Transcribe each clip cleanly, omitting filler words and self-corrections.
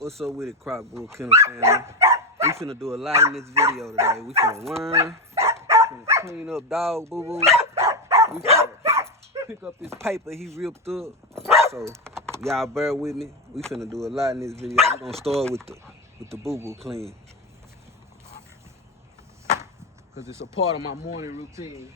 What's up with it, Croc Bull Kennel family? We finna do a lot in this video today. We finna worm, finna clean up dog boo boo. We finna pick up this paper he ripped up. So y'all bear with me. We finna do a lot in this video. We're gonna start with the boo boo clean, cause it's a part of my morning routine.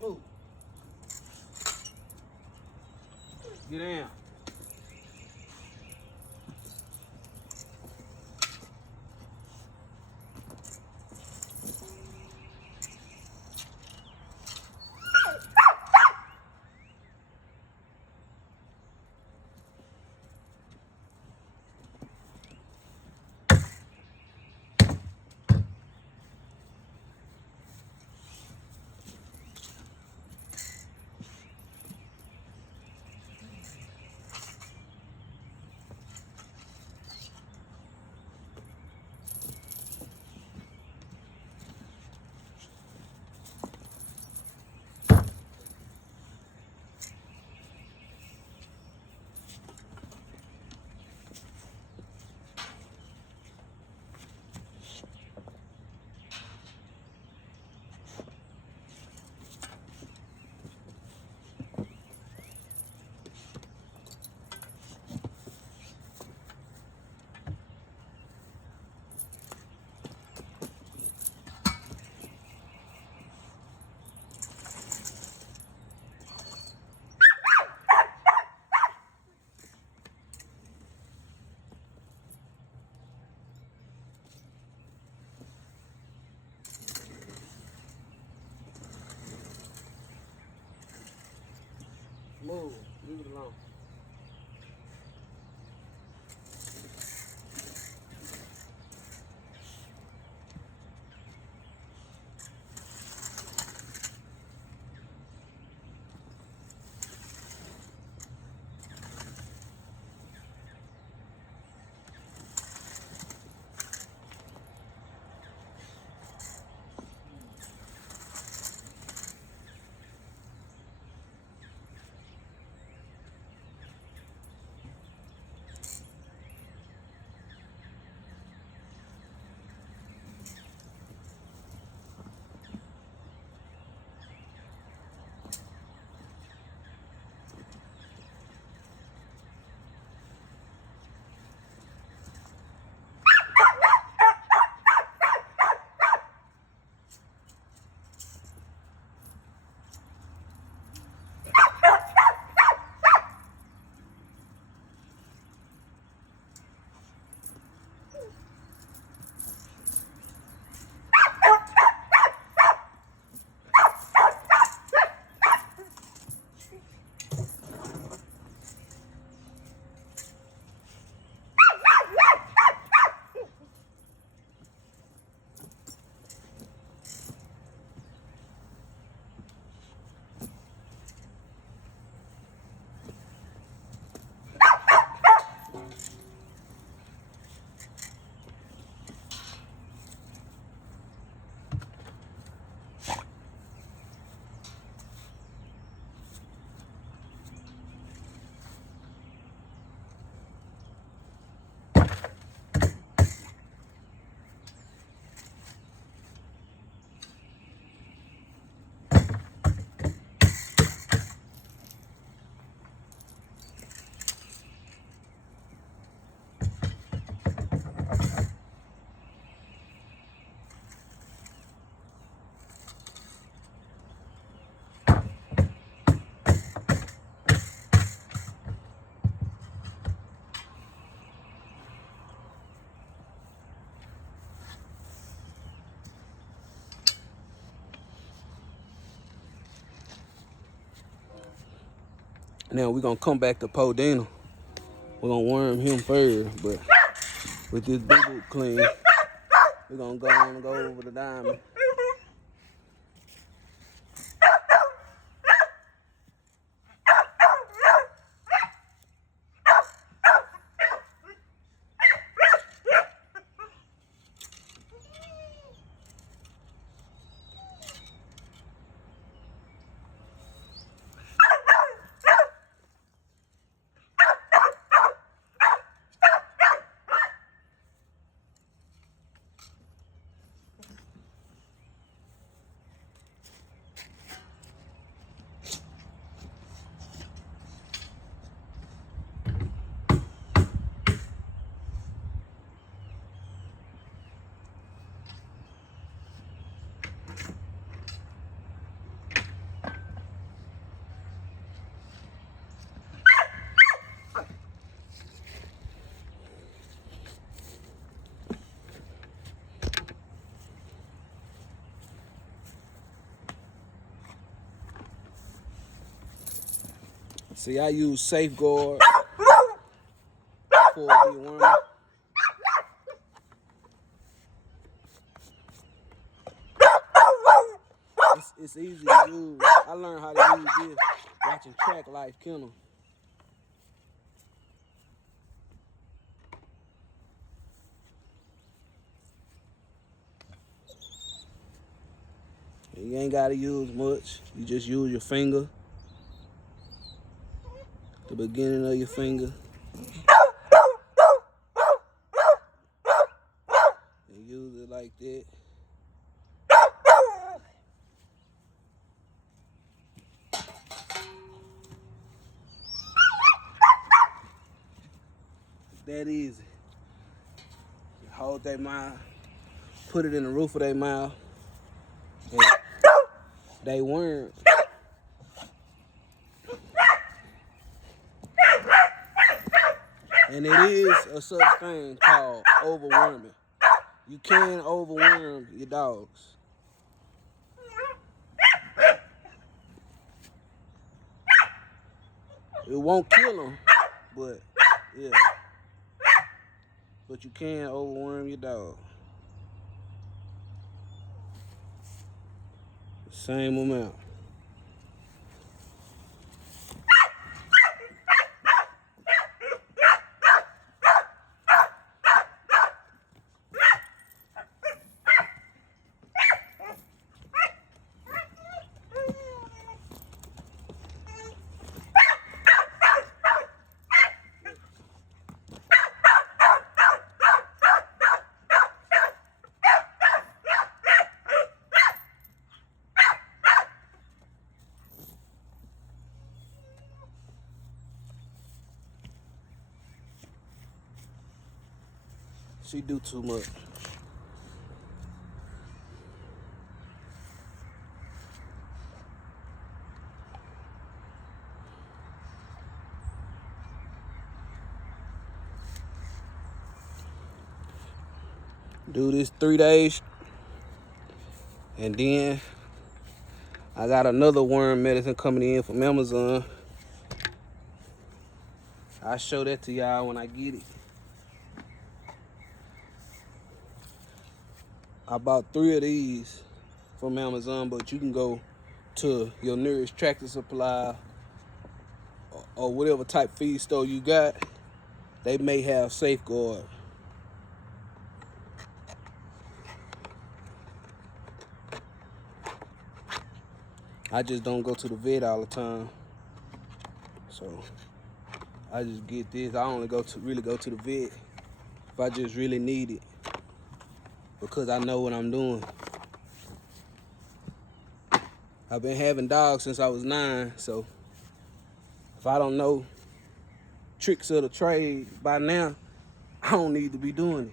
Move. Get down. Move. Leave it alone. Now we're gonna come back to Podina. We're gonna worm him first, but with this boo-boo clean, we're gonna go over the Diamond. See, I use Safeguard for deworming. It's easy to use. I learned how to use this watching Track Life Kennel. You ain't gotta use much. You just use your finger, the beginning of your finger. And use it like that. That easy. You hold their mouth, put it in the roof of their mouth, and they worm. And it is a such thing called overworming. You can overworm your dogs. It won't kill them, but yeah. But you can overworm your dog. The same amount. She do too much. Do this 3 days, and then I got another worm medicine coming in from Amazon. I'll show that to y'all when I get it. I bought 3 of these from Amazon, but you can go to your nearest Tractor Supply or whatever type feed store you got. They may have Safeguard. I just don't go to the vet all the time, so I just get this. I only really go to the vet if I just really need it, because I know what I'm doing. I've been having dogs since I was 9, so if I don't know tricks of the trade by now, I don't need to be doing it.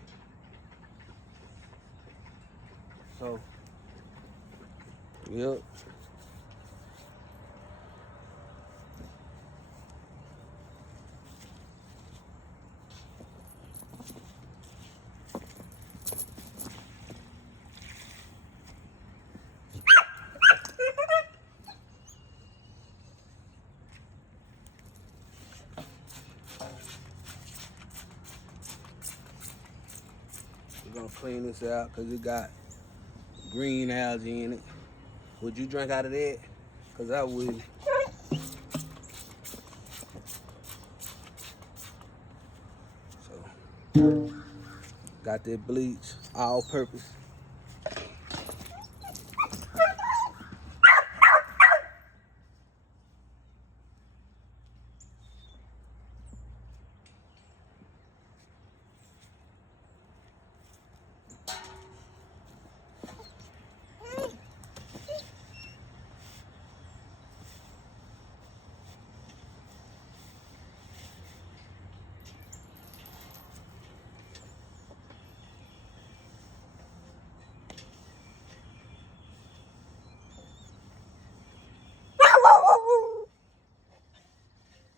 So, yep. gonna clean this out because it got green algae in it. Would you drink out of that? Because I wouldn't. So, got that bleach, all purpose.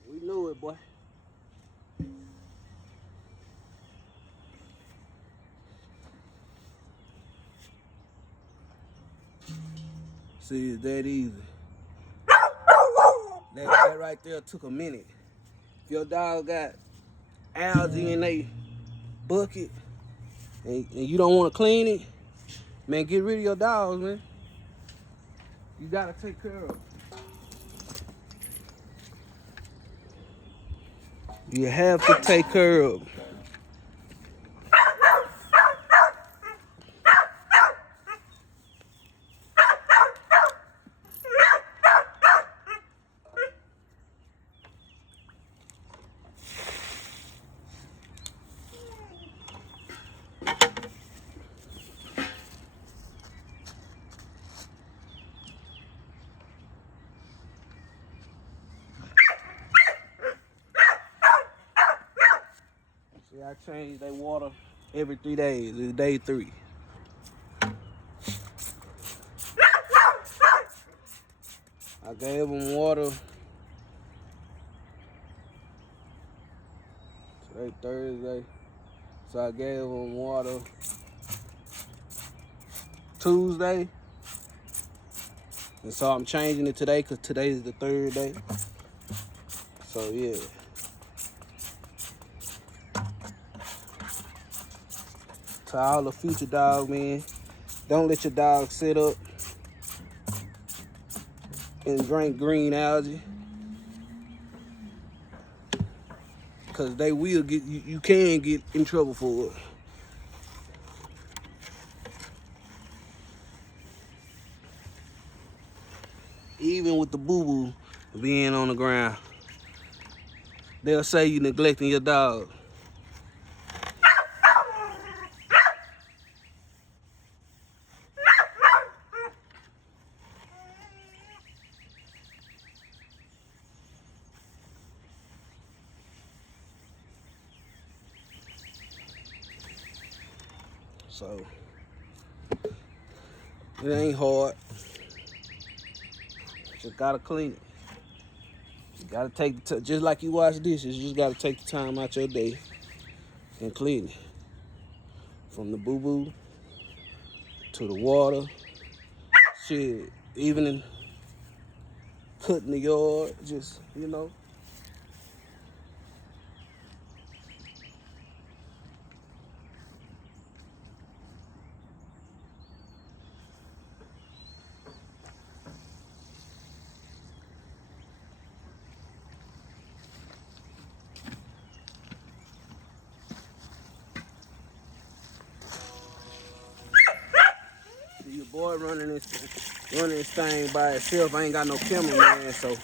We knew it, boy. See, it's that easy. That right there took a minute. If your dog got algae in their bucket and you don't want to clean it, man, get rid of your dogs, man. You gotta take care of them. You have to take care of them. See, I change their water every 3 days. It's day 3. I gave them water. Today Thursday. So I gave them water Tuesday. And so I'm changing it today because today is the 3rd day. So yeah. To all the future dog, man, don't let your dog sit up and drink green algae. Cause they will get, you can get in trouble for it. Even with the boo-boo being on the ground, they'll say you neglecting your dog. So, it ain't hard. Just gotta clean it. You gotta take the just like you wash dishes, you just gotta take the time out your day and clean it. From the boo-boo to the water, shit, even in cutting the yard, just, you know. Your boy running this thing by itself. I ain't got no cameraman, so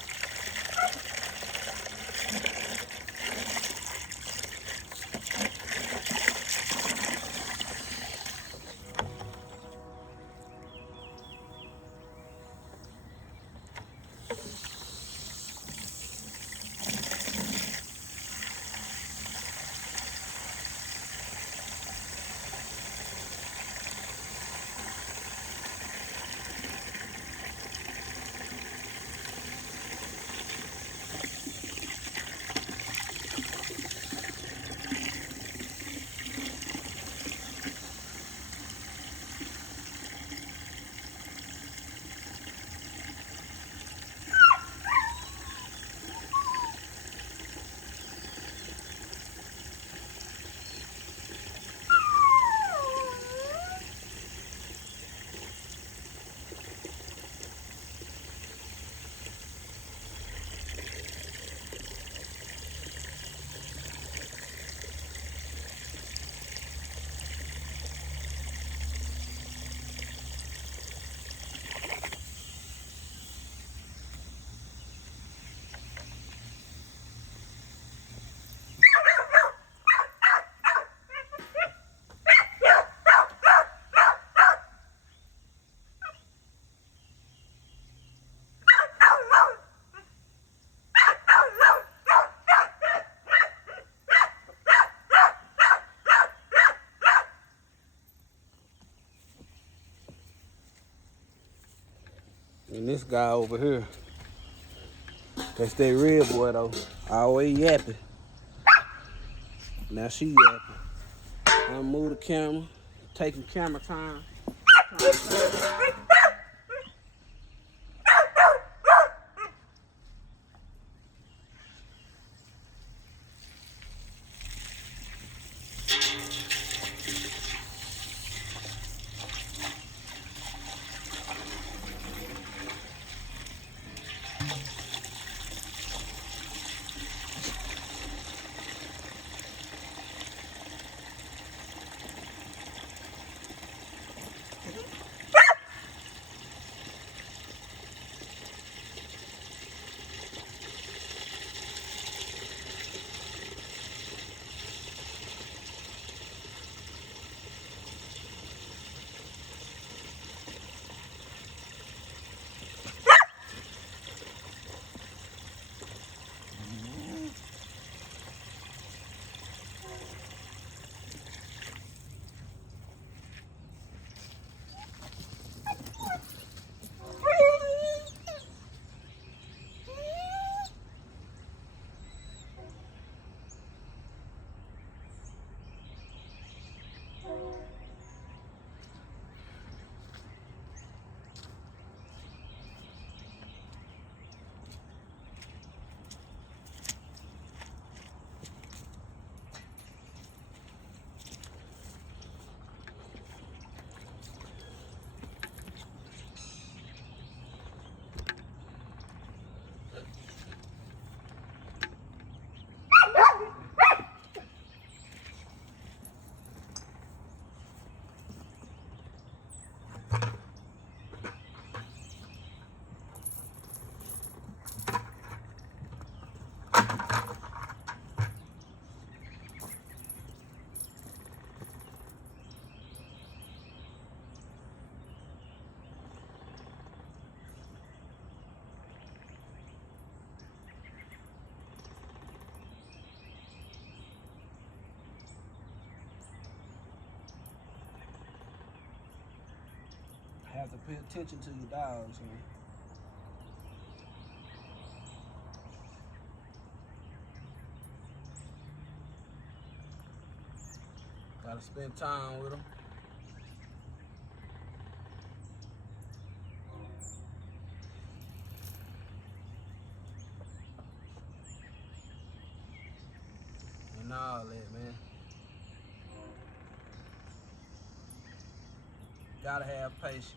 this guy over here. That's that red boy though. Always yapping. Now she yapping. I'm move the camera, taking camera time. Have to pay attention to your dogs, man. Gotta spend time with them. And all that, man. Gotta have patience.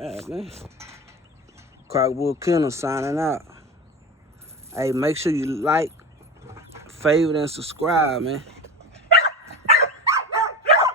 Alright, man. Crockwood Kennel signing out. Hey, make sure you like, favorite, and subscribe, man.